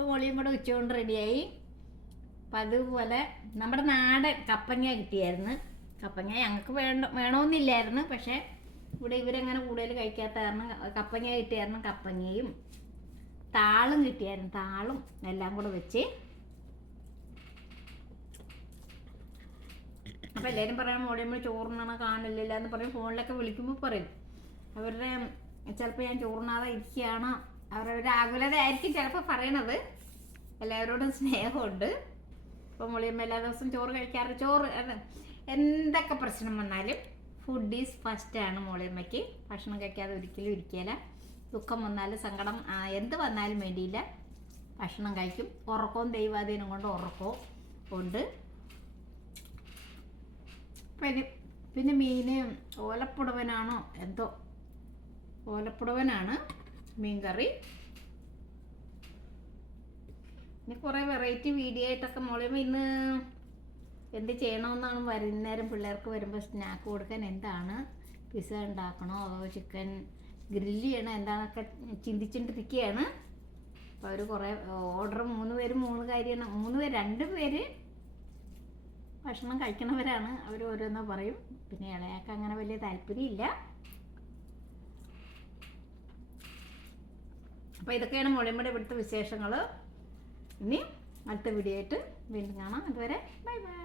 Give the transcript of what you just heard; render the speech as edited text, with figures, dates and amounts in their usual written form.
ഇപ്പോൾ മോളിയും കൂടെ ഉച്ചകൊണ്ട് റെഡിയായി. അപ്പം അതുപോലെ നമ്മുടെ നാടൻ കപ്പങ്ങ കിട്ടിയായിരുന്നു. കപ്പങ്ങ ഞങ്ങൾക്ക് വേണമെന്നില്ലായിരുന്നു, പക്ഷേ ഇവിടെ ഇവരങ്ങനെ കൂടുതൽ കഴിക്കാത്ത കാരണം കപ്പങ്ങ കിട്ടിയായിരുന്നു. കപ്പങ്ങയും താളും കിട്ടിയായിരുന്നു. താളും എല്ലാം കൂടെ വെച്ച്. അപ്പം എല്ലാവരും പറയണം മോളിയമ്മ ചോറുണ്ണണ കാണില്ല എന്ന് പറയും. ഫോണിലൊക്കെ വിളിക്കുമ്പോൾ പറയും അവരുടെ ചിലപ്പോൾ ഞാൻ ചോറുണ്ണാതെ ഇരിക്കുകയാണ്, അവരവരുടെ ആകുലതയായിരിക്കും ചിലപ്പോൾ പറയണത്. എല്ലാവരോടും സ്നേഹമുണ്ട്. ഇപ്പോൾ മോളിയമ്മ എല്ലാ ദിവസവും ചോറ് കഴിക്കാറ്. ചോറ് എന്തൊക്കെ പ്രശ്നം വന്നാലും ഫുഡ് ഈസ് ഫസ്റ്റാണ് മോളിയമ്മയ്ക്ക്. ഭക്ഷണം കഴിക്കാതെ ഒരിക്കലും ഇരിക്കില്ല. ദുഃഖം വന്നാലും സങ്കടം എന്ത് വന്നാലും വേണ്ടിയില്ല, ഭക്ഷണം കഴിക്കും. ഉറക്കവും ദൈവാധീനം കൊണ്ട് ഉറക്കവും ഉണ്ട്. പിന്നെ മീൻ ഓലപ്പുടവനാണോ എന്തോ, ഓലപ്പുടവനാണ് മീൻകറി. ഇനി കുറേ വെറൈറ്റി വീഡിയോ ആയിട്ടൊക്കെ മോളിയമ്മ ഇന്ന് എന്ത് ചെയ്യണമെന്നാണ് വൈകുന്നേരം പിള്ളേർക്ക് വരുമ്പോൾ സ്നാക്ക് കൊടുക്കാൻ. എന്താണ്, പിസ്സ ഉണ്ടാക്കണോ അതോ ചിക്കൻ ഗ്രില്ല് ചെയ്യണോ എന്താണൊക്കെ ചിന്തിച്ചിട്ടിരിക്കുകയാണ്. അപ്പോൾ അവർ കുറേ ഓർഡർ 3 പേരും 3 കാര്യമാണ്. 2 പേര് ഭക്ഷണം കഴിക്കണവരാണ്. അവർ ഓരോന്നോ പറയും. പിന്നെ ഇളയാൾക്ക് അങ്ങനെ വലിയ താല്പര്യമില്ല. അപ്പോൾ ഇതൊക്കെയാണ് മോളിയമ്മയുടെ ഇവിടുത്തെ വിശേഷങ്ങൾ. ഇനി അടുത്ത വീഡിയോ ആയിട്ട് വീണ്ടും കാണാം. അതുവരെ ബൈ ബൈ.